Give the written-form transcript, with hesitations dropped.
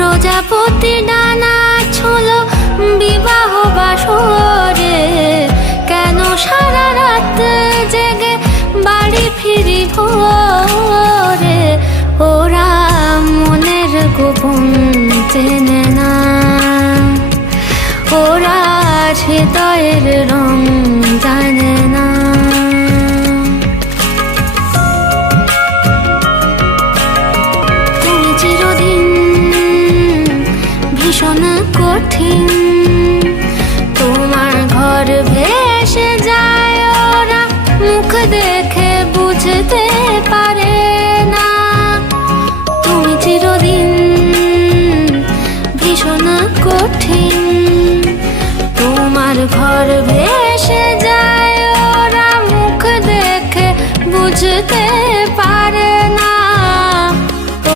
প্রজাপতি ডানা ছোলো বিবাহ বাসরে, কেন সারা রাত জেগে বাড়ি ফিরি ভোরে। ওরা মনের গোপন চেনে না, ওরা হৃদয়ের রং জানে না। তুমি চিরদিন ভীষণ কঠিন, তোমার ঘর ভেসে যায় ওরা মুখ দেখে বুঝতে পারে না। তুমি চিরদিন ভীষণ কঠিন, তোমার ঘর ভেসে যায় ওরা মুখ দেখে বুঝতে